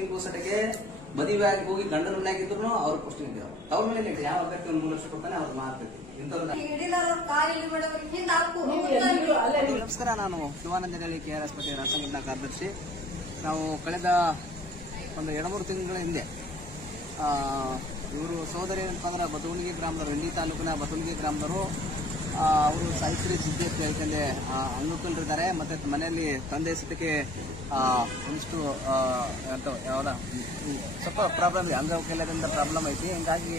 Posting ಸಟಿಗೆ ಮದುವೆ ಆಗಿ ಹೋಗಿ ಗಂಡನ ಮನೆಯಾಗಿದ್ರು ಅವ್ರ ಪೋಸ್ಟಿಂಗ್ ಇದ್ದಾವೆ. ಅವ್ರ ಮೇಲೆ ಯಾವ ಅಭ್ಯರ್ಥಿ 3 ಲಕ್ಷ ಕೊಡ್ತಾನೆ ಅವ್ರು ಮಾರ್ತೈತಿ. ನಮಸ್ಕಾರ, ನಾನು ಶಿವಾನಂದನಹಳ್ಳಿ KRS ಪಟೇಲ್ ರಾಜ್ಯ ಸಂಘಟನಾ ಕಾರ್ಯದರ್ಶಿ. ನಾವು ಕಳೆದ ಒಂದು 2-3 ತಿಂಗಳ ಹಿಂದೆ ಇವರು ಸೋದರಿ ಏನಪ್ಪ ಅಂದ್ರೆ ಬಸವನಗಿ ಗ್ರಾಮದವರು, ಇಂಡಿ ತಾಲೂಕಿನ ಬಸವನಗಿ ಗ್ರಾಮದವರು, ಅವರು ಸಾಹಿತ್ಯ ಸಿದ್ಧಿ ಅಂತ ಹೇಳ್ಕೊಂಡೆ ಅಂಗವಿಕಲರಿದ್ದಾರೆ. ಮತ್ತೆ ಮನೆಯಲ್ಲಿ ತಂದೆ ಸತಿಗೆ ಒಂದಿಷ್ಟು ಸ್ವಲ್ಪ ಪ್ರಾಬ್ಲಮ್ ಇದೆ, ಅಂಗವಿಕಲರಿಂದ ಪ್ರಾಬ್ಲಮ್ ಐತಿ. ಹಿಂಗಾಗಿ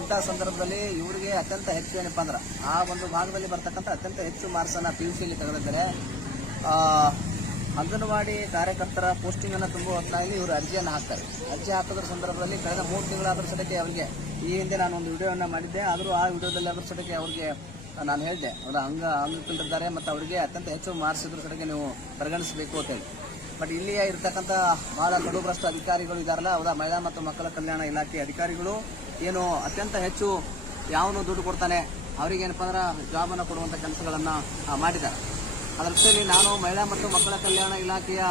ಇಂಥ ಸಂದರ್ಭದಲ್ಲಿ ಇವರಿಗೆ ಅತ್ಯಂತ ಹೆಚ್ಚು ಏನಪ್ಪ ಅಂದ್ರೆ ಆ ಒಂದು ಭಾಗದಲ್ಲಿ ಬರ್ತಕ್ಕಂಥ ಅತ್ಯಂತ ಹೆಚ್ಚು ಮಾರ್ಕ್ಸನ್ನು PUCಯಲ್ಲಿ ತೆಗೆದಿದ್ದಾರೆ. ಅಂಗನವಾಡಿ ಕಾರ್ಯಕರ್ತರ ಪೋಸ್ಟಿಂಗ್ ಅನ್ನು ತುಂಬುವ ಹೊತ್ತಿನಲ್ಲಿ ಇವರು ಅರ್ಜಿಯನ್ನು ಹಾಕ್ತಾರೆ. ಅರ್ಜಿ ಹಾಕೋದ್ರ ಸಂದರ್ಭದಲ್ಲಿ ಕಳೆದ 3 ತಿಂಗಳಾದ್ರೂ ಸಟಕ್ಕೆ ಅವರಿಗೆ ಈ ಹಿಂದೆ ನಾನು ಒಂದು ವಿಡಿಯೋವನ್ನು ಮಾಡಿದ್ದೆ. ಆದರೂ ಆ ವಿಡಿಯೋದಲ್ಲಿ ಆದ್ರೂ ಸಟಕ್ಕೆ ಅವ್ರಿಗೆ ನಾನು ಹೇಳಿದೆ, ಅವರ ಅಂಗವಿಕಲರಿದ್ದಾರೆ ಮತ್ತು ಅವರಿಗೆ ಅತ್ಯಂತ ಹೆಚ್ಚು ಮಾರ್ಕ್ಸ್ ಇದ್ರ ಸಟಕ್ಕೆ ನೀವು ಪರಿಗಣಿಸಬೇಕು ಅಂತ ಹೇಳಿ. ಬಟ್ ಇಲ್ಲಿಯೇ ಇರ್ತಕ್ಕಂಥ ಬಹಳ ಕಡುಭ್ರಷ್ಟ ಅಧಿಕಾರಿಗಳು ಇದ್ದಾರಲ್ಲ, ಅವರ ಮಹಿಳಾ ಮತ್ತು ಮಕ್ಕಳ ಕಲ್ಯಾಣ ಇಲಾಖೆ ಅಧಿಕಾರಿಗಳು ಏನು ಅತ್ಯಂತ ಹೆಚ್ಚು ಯಾವನು ದುಡ್ಡು ಕೊಡ್ತಾನೆ ಅವರಿಗೆ ಏನಪ್ಪ ಅಂದ್ರೆ ಜಾಬನ್ನು ಕೊಡುವಂಥ ಕೆಲಸಗಳನ್ನು ಮಾಡಿದ್ದಾರೆ. ಅದರ ಜೊತೆಯಲ್ಲಿ ನಾನು ಮಹಿಳಾ ಮತ್ತು ಮಕ್ಕಳ ಕಲ್ಯಾಣ ಇಲಾಖೆಯ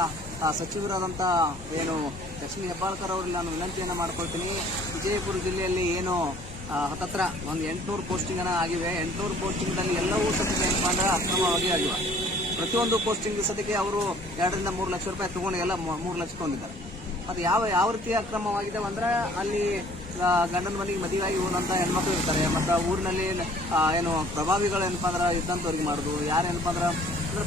ಸಚಿವರಾದಂಥ ಏನು ಲಕ್ಷ್ಮೀ ಹೆಬ್ಬಾಳ್ಕರ್ ಅವರಲ್ಲಿ ನಾನು ವಿನಂತಿಯನ್ನು ಮಾಡ್ಕೊಳ್ತೀನಿ. ವಿಜಯಪುರ ಜಿಲ್ಲೆಯಲ್ಲಿ ಏನು ಹತ್ತತ್ರ ಒಂದು 800 ಪೋಸ್ಟಿಂಗ್ ಆಗಿವೆ. 800 ಪೋಸ್ಟಿಂಗ್ನಲ್ಲಿ ಎಲ್ಲವೂ ಸದ್ಯಕ್ಕೆ ಏನಪ್ಪ ಅಂದ್ರೆ ಅಕ್ರಮವಾಗಿ ಆಗಿವೆ. ಪ್ರತಿಯೊಂದು ಪೋಸ್ಟಿಂಗ್ ಸದ್ಯಕ್ಕೆ ಅವರು 2 ರಿಂದ 3 ಲಕ್ಷ ರೂಪಾಯಿ ತಗೊಂಡು ಎಲ್ಲ 3 ಲಕ್ಷ ತೊಗೊಂಡಿದ್ದಾರೆ. ಅದು ಯಾವ ರೀತಿ ಅಕ್ರಮವಾಗಿದೆ ಅಂದ್ರೆ ಅಲ್ಲಿ ಗಂಡನ ಮನೆಗೆ ಮದುವೆಯಾಗಿ ಹೋದಂಥ ಹೆಣ್ಮಕ್ಳು ಇರ್ತಾರೆ. ಮತ್ತು ಊರಿನಲ್ಲಿ ಏನು ಪ್ರಭಾವಿಗಳು ಏನಪ್ಪ ಅಂದ್ರೆ ಇದ್ದಂಥವ್ರಿಗೆ ಮಾಡೋದು, ಯಾರು ಏನಪ್ಪ ಅಂದ್ರೆ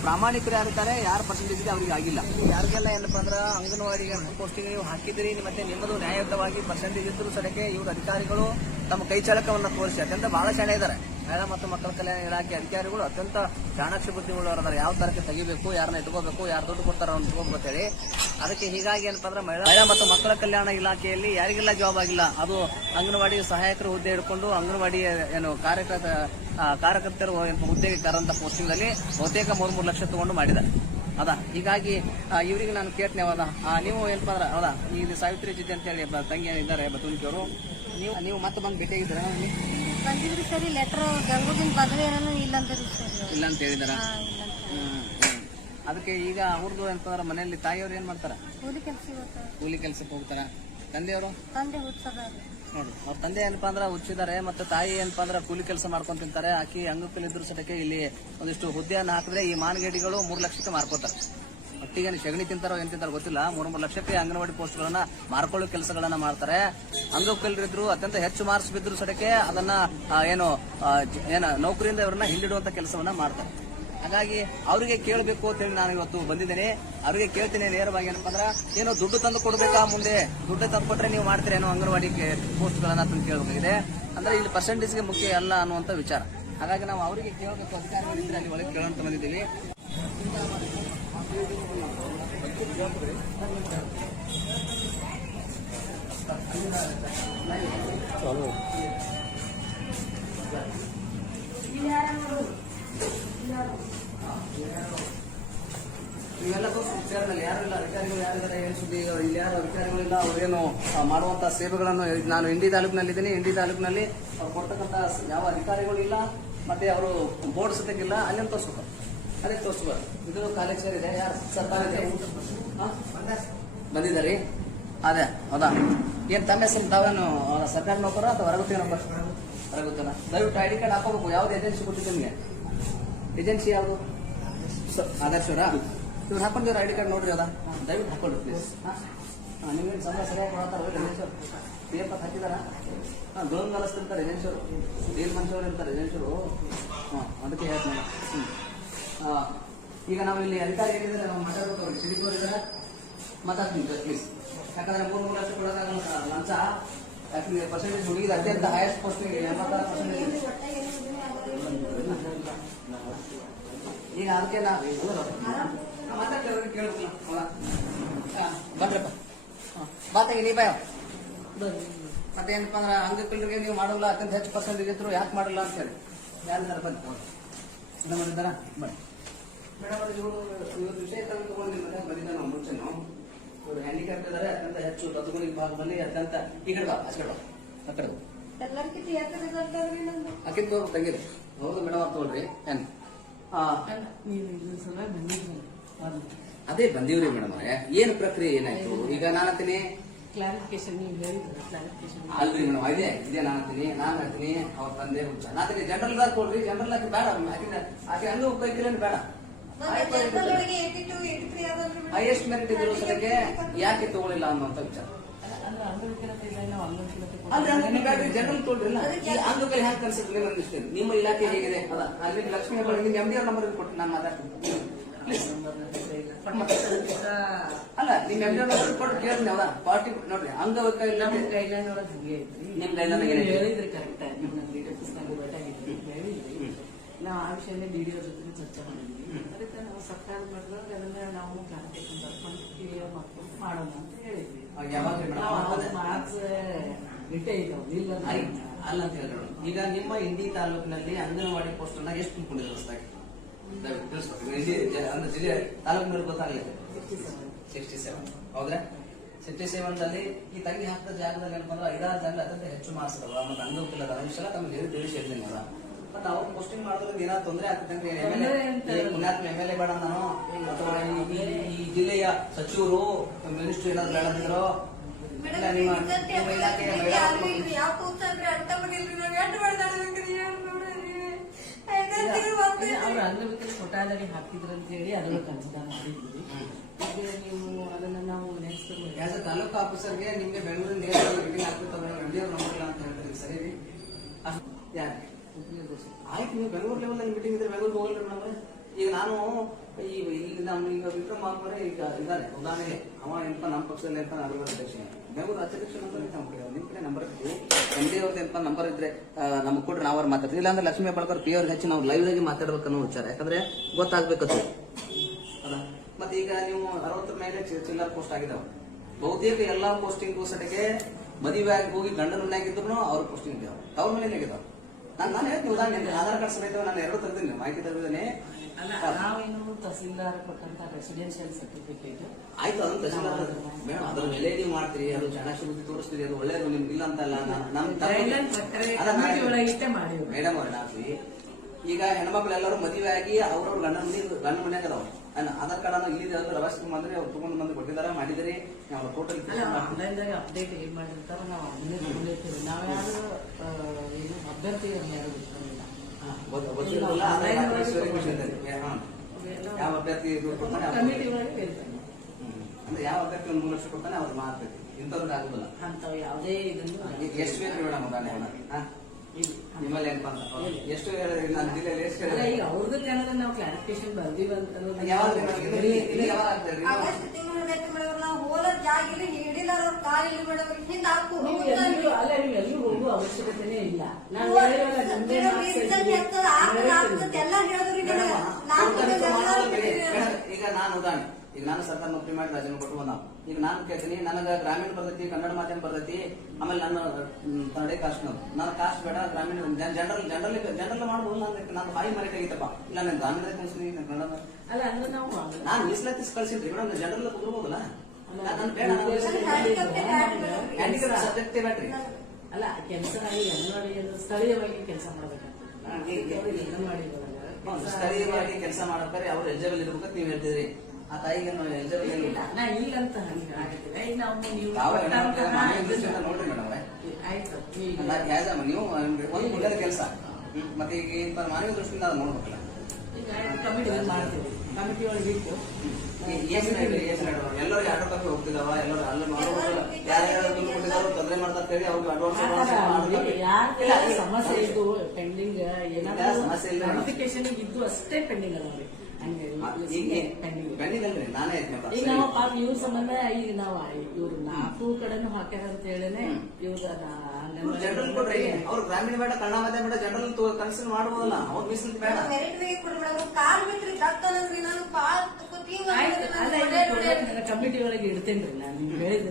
ಪ್ರಾಮಾಣಿಕರು ಯಾರಿದ್ದಾರೆ, ಯಾರು ಪರ್ಸೆಂಟೇಜ್ ಇದೆ ಅವರಿಗೆ ಆಗಿಲ್ಲ. ಯಾರಿಗೆಲ್ಲ ಏನಪ್ಪ ಅಂದ್ರೆ ಅಂಗನವಾಡಿಗೆ ಪೋಸ್ಟಿಂಗ್ ನೀವು ಹಾಕಿದ್ದೀರಿ ಮತ್ತೆ ನಿಮ್ಮದು ನ್ಯಾಯಯುತವಾಗಿ ಪರ್ಸೆಂಟೇಜ್ ಇದ್ದರೂ ಸಡಕ್ಕೆ ಇವರು ಅಧಿಕಾರಿಗಳು ತಮ್ಮ ಕೈ ಚಳಕವನ್ನು ತೋರಿಸಿ ಅತ್ಯಂತ ಬಹಳ ಶಾಣೆ ಇದ್ದಾರೆ. ಮಹಿಳಾ ಮತ್ತು ಮಕ್ಕಳ ಕಲ್ಯಾಣ ಇಲಾಖೆ ಅಧಿಕಾರಿಗಳು ಅತ್ಯಂತ ಚಾಣಾಕ್ಷ ಬುದ್ಧಿಗಳವರಾದರೆ ಯಾವ ತರಕ್ಕೆ ತೆಗಿಬೇಕು, ಯಾರನ್ನ ಇಟ್ಕೋಬೇಕು, ಯಾರು ದುಡ್ಡು ಕೊಡ್ತಾರ ಅವ್ರನ್ನ ಇಟ್ಕೋಬೇಕು ಅಂತೇಳಿ. ಅದಕ್ಕೆ ಹೀಗಾಗಿ ಏನಪ್ಪ ಅಂದ್ರೆ ಮಹಿಳಾ ಮತ್ತು ಮಕ್ಕಳ ಕಲ್ಯಾಣ ಇಲಾಖೆಯಲ್ಲಿ ಯಾರಿಗೆಲ್ಲ ಜಾಬ್ ಆಗಿಲ್ಲ ಅದು ಅಂಗನವಾಡಿ ಸಹಾಯಕರು ಹುದ್ದೆ ಹಿಡ್ಕೊಂಡು ಅಂಗನವಾಡಿ ಏನು ಕಾರ್ಯಕರ್ತರು ಹುದ್ದೆಗೆ ಕರಂತ ಪೋಸ್ಟಿಂಗ್ ಅಲ್ಲಿ ಬಹುತೇಕ 3 ಲಕ್ಷ ತಗೊಂಡು ಮಾಡಿದ್ದಾರೆ. ಹೌದಾ, ಹೀಗಾಗಿ ಇವರಿಗೆ ನಾನು ಕೇಳ್ತೇನೆ, ಹೌದಾ ನೀವು ಏನಪ್ಪ ಅಂದ್ರೆ ಹೌದಾ ಈಗ ಸಾವಿತ್ರಿ ಜಿದ್ದೆ ಅಂತ ಹೇಳಿ ತಂಗಿ ಇದ್ದಾರೆ ಬಸವನಿಯವರು, ನೀವು ಮತ್ತೆ ಬಂದು ಭೇಟಿಯಾಗಿದ್ದೀರ? ಬಂದಿದ್ರಿ ಸರಿ, ಲೆಟರ್ ಗಂಗೂದಿನ ಪದವಿ ಏನೂ ಇಲ್ಲ ಅಂತ ಹೇಳಿದಾರ. ಅದಕ್ಕೆ ಈಗ ಅವ್ರದ್ದು ಏನಂತಂದ್ರೆ ಮನೆಯಲ್ಲಿ ತಾಯಿಯವ್ರು ಏನ್ ಮಾಡ್ತಾರ? ಕೂಲಿ ಕೆಲಸಕ್ಕೆ ಹೋಗ್ತಾರ. ತಂದೆಯವರು ನೋಡಿ, ಅವ್ರ ತಂದೆ ಏನಪ್ಪಾ ಅಂದ್ರೆ ಹುಚ್ಚಿದ್ದಾರೆ, ಮತ್ತೆ ತಾಯಿ ಏನಪ್ಪಾ ಅಂದ್ರೆ ಕೂಲಿ ಕೆಲಸ ಮಾಡ್ಕೊಂಡ್ ತಿಂತಾರೆ. ಆಕಿ ಅಂಗವಿಕಲಿದ್ರು ಸಟಕ್ಕೆ ಇಲ್ಲಿ ಒಂದಿಷ್ಟು ಹುದ್ದೆಯನ್ನು ಹಾಕಿದ್ರೆ ಈ ಮಾನಗೇಡಿಗಳು 3 ಲಕ್ಷಕ್ಕೆ ಮಾರ್ಕೋತಾರೆ. ಒಟ್ಟಿಗೆ ಸಗಣಿ ತಿಂತಾರೋ ಏನ್ ತಿಂತಾರೋ ಗೊತ್ತಿಲ್ಲ, 3 ಲಕ್ಷಕ್ಕೆ ಅಂಗನವಾಡಿ ಪೋಸ್ಟ್ಗಳನ್ನ ಮಾರ್ಕೊಳ್ಳೋ ಕೆಲಸಗಳನ್ನ ಮಾಡ್ತಾರೆ. ಅಂಗವಿಕಲರಿದ್ರು ಅತ್ಯಂತ ಹೆಚ್ಚು ಮಾರ್ಕ್ಸ್ ಬಿದ್ರು ಸಡಕ್ಕೆ ಅದನ್ನ ನೌಕರಿಯಿಂದ ಇವರನ್ನ ಹಿಂದಿಡುವಂತ ಕೆಲಸವನ್ನ ಮಾಡ್ತಾರೆ. ಹಾಗಾಗಿ ಅವರಿಗೆ ಕೇಳಬೇಕು ಅಂತ ಹೇಳಿ ನಾನು ಇವತ್ತು ಬಂದಿದ್ದೇನೆ. ಅವರಿಗೆ ಕೇಳ್ತೀನಿ ನೇರವಾಗಿ, ಏನಪ್ಪಾ ಅಂದ್ರೆ ಏನೋ ದುಡ್ಡು ತಂದು ಕೊಡ್ಬೇಕಾ, ಮುಂದೆ ದುಡ್ಡು ತಂದು ಕೊಟ್ರೆ ನೀವು ಮಾಡ್ತೀರೇನೋ ಅಂಗನವಾಡಿ ಪೋಸ್ಟ್ಗಳನ್ನ ತಂದು ಕೇಳಬೇಕಾಗಿದೆ. ಅಂದ್ರೆ ಇಲ್ಲಿ ಪರ್ಸೆಂಟೇಜ್ಗೆ ಮುಖ್ಯ ಅಲ್ಲ ಅನ್ನುವಂಥ ವಿಚಾರ. ಹಾಗಾಗಿ ನಾವು ಅವರಿಗೆ ಕೇಳಬೇಕು, ಅಧಿಕಾರಿಗಳಿದ್ರೆ ಅಲ್ಲಿ ಒಳಗೆ ಕೇಳೋಂತ ಬಂದಿದ್ದೀವಿ. ಇವೆಲ್ಲ ವಿಚಾರದಲ್ಲಿ ಯಾರಿಲ್ಲ, ಅಧಿಕಾರಿಗಳು ಯಾರಿದ್ದಾರೆ ಏನು ಸುದ್ದಿ, ಇಲ್ಲಿ ಯಾರು ಅಧಿಕಾರಿಗಳಿಲ್ಲ. ಅವರೇನು ಮಾಡುವಂತ ಸೇವೆಗಳನ್ನು ನಾನು ಇಂಡಿ ತಾಲೂಕಿನಲ್ಲಿದ್ದೀನಿ. ಇಂಡಿ ತಾಲೂಕಿನಲ್ಲಿ ಅವ್ರು ಕೊಡ್ತಕ್ಕಂಥ ಯಾವ ಅಧಿಕಾರಿಗಳು ಇಲ್ಲ, ಮತ್ತೆ ಅವರು ಬೋರ್ಡ್ ಸತ್ಯಕ್ಕಿಲ್ಲ. ಅಲ್ಲೇನು ತೋರಿಸ್ಬೇಕು, ಅದೇ ತೋರಿಸ್ಬೇಕು. ಇದು ಕಾಲೇಜ್ ಇದೆ, ಯಾರು ಸರ್ಕಾರ ಬಂದಿದ್ದಾರೆ. ಅದೇ ಹೌದಾ, ಏನ್ ತಮ್ಮ ಹೆಸರು ತಾವೇನು ಸರ್ಕಾರಿ ನೌಕರ ಅಥವಾ ಹೊರಗುತ್ತಿಗೆ ನೌಕರ? ಹೊರಗುತ್ತಲ್ಲ. ದಯವಿಟ್ಟು ID ಕಾರ್ಡ್ ಹಾಕೋಬೇಕು. ಯಾವ್ದು ಏಜೆನ್ಸಿ ಕೊಟ್ಟಿದ್ದು ನಿಮಗೆ? ಏಜೆನ್ಸಿ ಯಾವುದು? ಆದರ್ಶವರ? ಇವ್ರು ಹಾಕೊಂಡಿರೋ ID ಕಾರ್ಡ್ ನೋಡ್ರಿ, ಅದ ದಯವಿಟ್ಟು ಹಾಕೊಳ್ರಿ ಪ್ಲೀಸ್. ನೀವೇನು ಸಮಯ ಸರಿಯಾಗಿ ಕೊಡ್ತಾರೆ ಏಜೆನ್ಸಿಯವರು? PF ಹಾಕಿದಾರ? ಗೋನ್ ಕಲಿಸ್ತಿರ್ತಾರೆ ಏಜೆನ್ಸಿಯವರು, ಡೀಲ್ ಮನುಷ್ಯವರು ಇರ್ತಾರೆ ಏಜೆನ್ಸಿಯವರು. ಅದಕ್ಕೆ ಹೇಳ್ತೀನಿ. ಈಗ ನಾವು ಇಲ್ಲಿ ಅಧಿಕಾರಿ ಹೇಳಿದ್ರೆ ನಾವು ಮಾತಾಡ್ಬೇಕು, ಸಿಡಿಕೋರಿದ್ದಾರೆ ಮಾತಾಡ್ತೀನಿ ಪ್ಲೀಸ್. ಯಾಕಂದ್ರೆ 3 ಲಕ್ಷ ಕೊಡೋದಾಗಲ್ಲ ಲಂಚ. ಯಾಕಂದ್ರೆ ಪರ್ಸೆಂಟೇಜ್ ಹುಡುಗಿದ ಅತ್ಯಂತ ಹೈಯೆಸ್ಟ್ ಪೋಸ್ಟಿಂಗ್ 86%. ಈಗ ಅದಕ್ಕೆ ನಾವು ಮಾತಾಡ್ತೇವೆ, ಕೇಳಬೇಕಲ್ಲ. ಬನ್ರಪ್ಪ, ಬಾತಾಗಿ ನೀ ಬಾಯ. ಮತ್ತೆ ಏನಪ್ಪ ಅಂದ್ರೆ ಅಂಗವಿಕಲರಿಗೆ ನೀವು ಮಾಡಲ್ಲ, ಅತ್ಯಂತ ಹೆಚ್ಚು ಪರ್ಸೆಂಟೇಜ್ ಇದ್ರು ಯಾಕೆ ಮಾಡಲ್ಲ ಅಂತ ಹೇಳಿ ಯಾರಿದ್ದಾರೆ ಬಂದು ಮಾಡಿದ್ದಾರ? ಬನ್ನಿ ಮೇಡಮ್, ಇವತ್ತು ವಿಷಯ ತಗೊಂಡಿಲ್ಲ ಬಂದಿದ್ದ ನಾವು ಮುಂಚೆ. ಇವರು ಹ್ಯಾಂಡಿಕ್ಯಾಪ್ ಇದ್ದಾರೆ, ಅತ್ಯಂತ ಹೆಚ್ಚು ರಥಗುಣಿ ಭಾಗದಲ್ಲಿ ಅತ್ಯಂತ ಈ ಕಡೆ ಬಾ, ಆಚೆ ಕಡೆ ಅಕ್ಕಿಂತ ತಂಗಿರಿ. ಹೌದು ಮೇಡಮ್, ಅವ್ರು ತಗೊಳ್ರಿ. ಏನ್ ಅದೇ ಬಂದೀವ್ರಿ ಮೇಡಮ್. ಏನ್ ಪ್ರಕ್ರಿಯೆ ಏನಾಯ್ತು? ಈಗ ನಾನಂತೀನಿ ಕ್ಲಾರಿಫಿಕೇಶನ್ ನೀವು ಹೇಳಿದ್ರೆ ಕ್ಲಾರಿಫಿಕೇಶನ್ ಅಲ್ರಿ ಮೇಡಮ್ ಇದೇ ನಾನು ಹೇಳ್ತೀನಿ ಅವ್ರ ತಂದೆ ಹುಚ್ಚ ನಾತೀನಿ ಜನರಲ್ ದಾಗ ಕೊಡ್ರಿ ಜನರಲ್ ಆಗಿ ಬೇಡ ಆಕೆ ಹಂಗ ಕೈಕಿಲ್ಲ ಬೇಡ ಹೈಯೆಸ್ಟ್ ಮೆರಿಟ್ ಇದ್ರು ಸಲಕ್ಕೆ ಯಾಕೆ ತಗೊಳ್ಳಿಲ್ಲ ಅನ್ನುವಂತ ವಿಚಾರ ಅಂದ್ರೆ ಅಂಗವಿಕಲತೆ ಇಲ್ಲ ನಾವು ಅಂಗವಿಕಲತೆ ಅಲ್ರಿ ಜನರಲ್ ಕೊಡ್ರಿಲ್ಲ ಅಂಗವಿಕಲ ಹ್ಯಾಂಗ ಕನ್ಸಿದ್ರೆ ಅನಿಸ್ತೇನೆ ನಿಮ್ಮ ಇಲಾಖೆ ಹೇಗಿದೆ ಅದ ಅಲ್ಲಿ ಲಕ್ಷ್ಮೀ ನಿಮ್ ಎಂ ಡಿ ಅವ್ರ ನಂಬರ್ ಕೊಟ್ಟು ನಾನು ಮಾತಾಡ್ತೀನಿ ಅಲ್ಲ ನಿಮ್ ಎಂ ಡಿ ಅವ್ರ ನಂಬರ್ ಕೊಟ್ಟು ಕೇಳ್ತೀನಿ ಅದ ಪಾರ್ಟಿ ನೋಡ್ರಿ ಅಂಗವಿಕಲ ಗೈಡ್ಲೈನ್ ಒಳಗೆ ಹಂಗೆ ಐತ್ರಿ ನಿಮ್ ಗೈಡ್ಲೈನ್ ಹೇಳಿದ್ರಿ ಕರೆಕ್ಟ್ ಆಗಿ ನಾನು ಡಿಡಿಎಫ್ ನಂಗೆ ಭೇಟಿಯಾಗಿದ್ರಿ ಹೇಳಿದ್ರಿ ನಾವು ಆ ವಿಷಯನೇ ಡಿಡಿಒ ಜೊತೆ ಚರ್ಚೆ ಮಾಡಿದ್ವಿ ಅದಕ್ಕೆ ನಾವು ಸರ್ಕಾರದ ಮಟ್ಟದೊಳಗೆ ಅದನ್ನ ನಾವು ಕ್ಲಾರಿಫಿಕೇಶನ್ ಬರ್ಕೊಂಡು ಕ್ಲಿಯರ್ ಮಾಡ್ಕೊಂಡು ಮಾಡೋಣ ಅಂತ ಹೇಳಿದ್ವಿ ಮಾರ್ಕ್ಸ್ ರಿಟೇ ಇದಾವೆ ಇಲ್ಲ ಅಲ್ಲ ಅಂತ ಹೇಳಿದ್ರು ಈಗ ನಿಮ್ಮ ಇಂಡಿ ತಾಲೂಕಿನಲ್ಲಿ ಅಂಗನವಾಡಿ ಪೋಸ್ಟ್ ಅನ್ನ ಎಷ್ಟು ತುಂಬಿಕೊಂಡಿದ್ರು ಹೊಸದಾಗಿ ಅಂದ್ರೆ ಜಿಲ್ಲೆ ತಾಲೂಕಿನಲ್ಲಿ ಗೊತ್ತಾಗಲಿಲ್ಲ 67 ಹೌದ್ರೆ 67 ದಲ್ಲಿ ಈ ತಂಗಿ ಹಾಕಿದ ಜಾಗದಲ್ಲಿ ಏನಪ್ಪಂದ್ರೆ 5-6 ಜಾಗ ಅತ್ಯಂತ ಹೆಚ್ಚು ಮಾರ್ಕ್ಸ್ ಅದಾವ ಮತ್ತೆ ಅಂಗವಿಕಲದ ಅಂಶ ತಮಗೆ ತಿಳಿಸಿದ್ದೀನಿ ಅದ ಮತ್ತೆ ಅವ್ರು ಪೋಸ್ಟಿಂಗ್ ಮಾಡೋದ್ರಿಂದ ಏನಾದ್ರು ತೊಂದರೆ ಆಗ್ತದೆ ಪುಣ್ಯಾತ್ಮ MLA ಬೇಡ ನಾನು ಅಥವಾ ಈ ಜಿಲ್ಲೆಯ ಸಚಿವರು ಮಿನಿಸ್ಟರ್ ಏನಾದ್ರು ಬೇಡದಿದ್ರು ಇಲ್ಲ ನಿಮ್ಮ ಇಲಾಖೆಯ ಅವ್ರ ಅಂಗವಿಕಲ ಕೊಟ್ಟಾದಾಗೆ ಹಾಕಿದ್ರು ಅಂತ ಹೇಳಿ ಅದನ್ನು ಕನ್ಸಿಡರ್ ಮಾಡಿದ್ವಿ ಈಗ ನೀವು ಅದನ್ನ ನಾವು ನೆಕ್ಸ್ಟ್ ಆಸ್ ಅ ತಾಲೂಕು ಆಫೀಸರ್ಗೆ ನಿಮ್ಗೆ ಬೆಂಗಳೂರಿನ ಮೀಟಿಂಗ್ ಆಗ್ಬಿಡ್ತಾವೆ ನಂಬಿಯವ್ರು ನಂಬಿಲ್ಲ ಅಂತ ಹೇಳ್ತಾರೆ ಸರಿ ಯಾಕೆ ಆಯ್ತು ನೀವು ಬೆಂಗಳೂರು ಲೆವೆಲ್ ಮೀಟಿಂಗ್ ಇದ್ರೆ ಬೆಂಗಳೂರಿಗೆ ಹೋಗಲ್ರಿ ಮೇಡಮ್ ಈಗ ನಾನು ಈಗ ನಮ್ಮ ಈಗ ವಿಕ್ರಮ್ ಆಗ್ಬಾರೆ ಈಗ ಇದಾರೆ ಉದಾಹರಣೆ ಅವ ಏನಪ್ಪ ನಮ್ಮ ಪಕ್ಷದಲ್ಲಿ ಏನಪ್ಪ ನಗರ ಅಧ್ಯಕ್ಷ ಬೆಂಗಳೂರು ಅಧ್ಯಕ್ಷ ನಂಬರ್ ಇತ್ತು ನಿಮ್ ಕಡೆ ನಂಬರ್ ಇತ್ತು ಎಂ ಡಿ ಅವ್ರದ್ದು ಏನಪ್ಪ ನಂಬರ್ ಇದ್ರೆ ನಮ್ಗೆ ಕೊಡ್ರಿ ನಾವು ಅವ್ರು ಮಾತಾಡ್ತೀವಿ ಇಲ್ಲಾಂದ್ರೆ ಲಕ್ಷ್ಮೀ ಬಳಕರ್ ಪಿ ಅವ್ರಿಗೆ ಹಚ್ಚಿ ನಾವು ಲೈವ್ ಆಗಿ ಮಾತಾಡ್ಬೇಕು ಅನ್ನೋ ವಿಚಾರ ಯಾಕಂದ್ರೆ ಗೊತ್ತಾಗ್ಬೇಕದು ಅಲ್ಲ ಮತ್ತೆ ಈಗ ನೀವು 60 ಮೇಲೆ ಚಿಲ್ಲರ್ ಪೋಸ್ಟ್ ಆಗಿದಾವ ಬಹುತೇಕ ಎಲ್ಲಾ ಪೋಸ್ಟಿಂಗ್ ಸಟಿಗೆ ಮದುವೆ ಆಗಿ ಹೋಗಿ ಗಂಡನ ಮನೆಯಾಗಿದ್ರು ಅವ್ರ ಪೋಸ್ಟಿಂಗ್ ಇದ್ದಾವ ತವ್ರ ಮನೇಲಿ ಆಗಿದಾವ ನಾನು ಹೇಳ್ತೀನಿ ಉದಾಹರಣೆ ಆಧಾರ್ ಕಾರ್ಡ್ ಸಮೇತ ನಾನು 2 ತೆಗೆದಿನಿ ಮಾಹಿತಿ ತೆಗೆದಿದ್ದೇನೆ ಅಲ್ಲ ನಾವೇನು ತಹಸೀಲ್ದಾರ್ ಕೊಟ್ಟಂತ ರೆಸಿಡೆನ್ಶಿಯಲ್ ಸರ್ಟಿಫಿಕೇಟ್ ಆಯ್ತು ಅದನ್ನ ತಹಸೀಲ್ದಾರ್ ಮೇಡಮ್ ಅದ್ರ ಮೇಲೆ ನೀವು ಮಾಡ್ತೀರಿ ಅದು ಚೆನ್ನಾಗಿ ಶುದ್ಧಿ ತೋರಿಸ್ತೀರಿ ಅದು ಒಳ್ಳೇದು ನಿಮ್ಗೆ ಇಲ್ಲ ಅಂತಲ್ಲ ಮೇಡಮ್ ಅವ್ರೆ ನಾವು ಈಗ ಹೆಣ್ಮಕ್ಳು ಎಲ್ಲರೂ ಮದುವೆ ಆಗಿ ಅವ್ರವ್ರ ಗಂಡ ಮನ್ಯಾಗ ಅದಾವ ಆಧಾರ್ ಕಾರ್ಡ್ ಅನ್ನ ಇಲ್ಲಿ ಪ್ರವಾಸಕ್ಕೆ ಬಂದ್ರೆ ಅವ್ರು ತಗೊಂಡು ಬಂದು ಕೊಟ್ಟಿದಾರ ಮಾಡಿದ್ರಿ ನಾವು ಟೋಟಲ್ ಆನ್ಲೈನ್ದಾಗ ಅಪ್ಡೇಟ್ ಏನ್ ಮಾಡಿರ್ತಾರ ನಾವು ಅದನ್ನೇ ತಗೊಂಡಿರ್ತೀವಿ ನಾವ್ಯಾರು ಏನು ಅಭ್ಯರ್ಥಿಗಳನ್ನ ಯಾರು ಬಿಟ್ಕೊಂಡಿಲ್ಲ ಯಾವ ಅಭ್ಯರ್ಥಿ ಕಮಿಟಿ ಒಳಗೆ ಹೇಳ್ತಾನೆ ಅಂದ್ರೆ ಯಾವ ಅಭ್ಯರ್ಥಿ 1 ಲಕ್ಷ ಕೊಡ್ತಾನೆ ಅವ್ರು ಮಾಡ್ತೈತಿ ಇಂಥವ್ರಿಗೆ ಆಗುದಿಲ್ಲ ಅಂತವ್ ಯಾವುದೇ ಇದನ್ನು ಎಷ್ಟು ಬೇಕು ಮೇಡಮ್ ಉದಾಹರಣೆ ನಿಮ್ಮಲ್ಲಿ ಏನಪ್ಪ ಎಷ್ಟು ನಾನು ಜಿಲ್ಲೆಯಲ್ಲಿ ಎಷ್ಟು ಈಗ ಅವ್ರದ್ದು ಕೇಳಿದ್ರೆ ನಾವು ಕ್ಲಾರಿಫಿಕೇಶನ್ ಬರ್ದೀವಿ ಅಂತ ಅಲ್ಲ ನೀವು ಎಲ್ಲಿಗೂ ಹೋಗುವ ಅವಶ್ಯಕತೆನೇ ಇಲ್ಲ ನಾವು ಈಗ ನಾನು ಉದಾಹರಣೆ ಈಗ ನಾನು ಸರ್ಕಾರ ನೌಕರಿ ಮಾಡಿ ರಾಜೀನಾಮೆ ಕೊಟ್ಟು ಬಂದ ಈಗ ನಾನು ಕೇಳ್ತೀನಿ ನನಗ ಗ್ರಾಮೀಣ ಬರ್ತೈತಿ ಕನ್ನಡ ಮಾಧ್ಯಮ ಬರ್ತೈತಿ ಆಮೇಲೆ ನನ್ನ ಕನ್ನಡ ಕಾಸ್ಟ್ ನನ್ನ ಕಾಸ್ಟ್ ಬೇಡ ಗ್ರಾಮೀಣ ಜನರಲ್ ಮಾಡ್ಬೋದು ನಾನು ಬಾಯಿ ಮನೆ ತೆಗಿತಪ್ಪ ಇಲ್ಲ ನಾನು ಗ್ರಾಮೀಣ ಕಳಿಸ್ತೀನಿ ಕನ್ನಡ ಅಲ್ಲ ಅಂದ್ರೆ ನಾವು ನಾನು ಮೀಸಲಾತಿ ಕಳ್ಸಿದ್ರಿ ಮೇಡಮ್ ಜನರಲ್ ಕುದುರ್ಬೋದಲ್ಲ ನಾನು ಬೇಡ ಹ್ಯಾಂಡಿಕ್ಯಾಪ್ ಸಬ್ಜೆಕ್ಟ್ ಬೇಡ್ರಿ ಅಲ್ಲ ಕೆಲಸ ಅಂಗನವಾಡಿ ಸ್ಥಳೀಯವಾಗಿ ಕೆಲಸ ಮಾಡ್ಬೇಕಾಗ್ತದೆ ಸ್ಥಳೀಯವಾಗಿ ಕೆಲಸ ಮಾಡ್ತಾರೆ ಅವ್ರು ಎಲಿಜಿಬಲ್ ಇರ್ಬೇಕಂತ ನೀವ್ ಹೇಳ್ತಿದ್ರಿ ಆ ತಾಯಿಗೆ ಎಲಿಜಿಬಲ್ ಇಲ್ಲ ನಾ ಇಲ್ಲ ಅಂತ ಆಗಿದ್ರೆ ಈಗ ನಾವು ನೀವು ನೋಡ್ರಿ ಮೇಡಮ್ ಆಯ್ತು ನೀವು ಒಂದು ಒಳ್ಳೆ ಕೆಲಸ ಮತ್ತೆ ಈಗ ಮಾನವ ದೃಷ್ಟಿಯಿಂದ ಅದು ನೋಡ್ಬೇಕಲ್ಲ ಈಗ ಕಮಿಟಿ ಮಾಡ್ತೀವಿ ಕಮಿಟಿ ಒಳಗೆ ಇಟ್ಟು ಎಲ್ಲರೂ ಎರಡು ಕಾಪಿ ಹೋಗ್ತಿದಾವ ಎಲ್ಲರೂ ಅಲ್ಲ ಯಾರ್ಯಾರು ಕೊಟ್ಟಿದಾರೋ ತೊಂದರೆ ಮಾಡ್ತಾ ಹೇಳಿ ಅವ್ರಿಗೆ ಯಾರು ಸಮಸ್ಯೆ ಇದ್ದು ಪೆಂಡಿಂಗ್ ಏನಾದ್ರು ಸಮಸ್ಯೆ ಇಲ್ಲ ನೋಟಿಫಿಕೇಶನ್ ಇದ್ದು ಅಷ್ಟೇ ಪೆಂಡಿಂಗ್ ಅದಾವ್ರಿ ಈಗ ನಾವು ಪಾಪ ಇವ್ರ ಸಂಬಂಧ ಈಗ ನಾವು ಇವ್ರು 4 ಕಡೆನೂ ಹಾಕ್ಯಾರ ಅಂತ ಹೇಳೇನೆ ಇವ್ರ ಜನರಲ್ ಕೊಡ್ರಿ ಅವ್ರು ಗ್ರಾಮೀಣ ಬೇಡ ಕನ್ನಡ ಮಾಧ್ಯಮ ಬೇಡ ಜನರಲ್ ಕನ್ಸಿಡರ್ ಮಾಡಬಹುದಲ್ಲ ಅವ್ರು ಮೀಸಲು ಬೇಡ ಕಮಿಟಿ ಒಳಗೆ ಇಡ್ತೇನ್ರಿ ನಾನು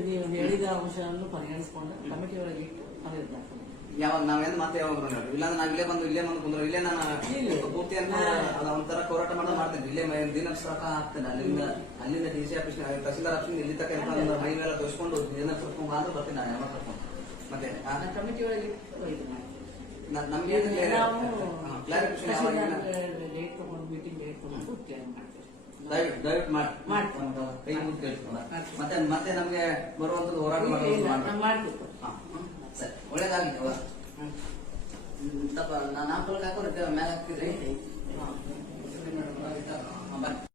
ನೀವು ಹೇಳಿದ ಅಂಶವನ್ನು ಪರಿಗಣಿಸಿಕೊಂಡು ಕಮಿಟಿ ಒಳಗೆ ಇಟ್ಟು ಅವ್ರು ಯಾವಾಗ ನಾವೇನು ಮತ್ತೆ ಯಾವಾಗ ನೋಡ್ರಿ ಇಲ್ಲಾಂದ್ರೆ ನಾವ್ ಇಲ್ಲೇ ಬಂದು ಕುಂದ್ರೆ ಇಲ್ಲೇ ನಾನು ಪೂರ್ತಿ ಅಂತ ಒಂಥರ ಹೋರಾಟ ಮಾಡ್ತೇನೆ ಇಲ್ಲೇ ದಿನ ರೊಕ್ಕ ಹಾಕ್ತೇನೆ ಅಲ್ಲಿಂದ D C office tahsildar office ಇಲ್ಲಿ ತಕ್ಕ ಮೈ ಮೇಲೆ ತೋರಿಸ್ಕೊಂಡು ದಿನ ಕರ್ಕೊಂಡು ಆದ್ರೂ ಬರ್ತೀನಿ ನಾನು ಯಾವಾಗ ಕರ್ಕೊಂಡು ಮತ್ತೆ ಕಮಿಟಿ ಒಳಗೆ ನಮ್ಗೆ ಡೇಟ್ ತಗೊಂಡು ಮೀಟಿಂಗ್ ಡೇಟ್ ತಗೊಂಡು ಕ್ಲಿಯರ್ ಮಾಡ್ತೀವಿ ದಯವಿಟ್ಟು ಮಾಡಿ ಮಾಡ್ತೀನಿ. ಕೈ ಮುಗಿದು ಕೇಳ್ತೀವಲ್ಲ ಮತ್ತೆ ಮತ್ತೆ ನಮ್ಗೆ ಬರುವಂತದ್ದು ಹೋರಾಟ ನಾವು ಮಾಡ್ಬೇಕು. ಸರಿ ಒಳ್ಳೇದಾಗ್ಲಿ ಅವಳ ತಪ್ಪ ನಾನು ಹಾಕೋಕ್ ಹಾಕೋರಿ ಮೇಲೆ ಹಾಕ್ತಿದ್ರಿ ಬನ್ನಿ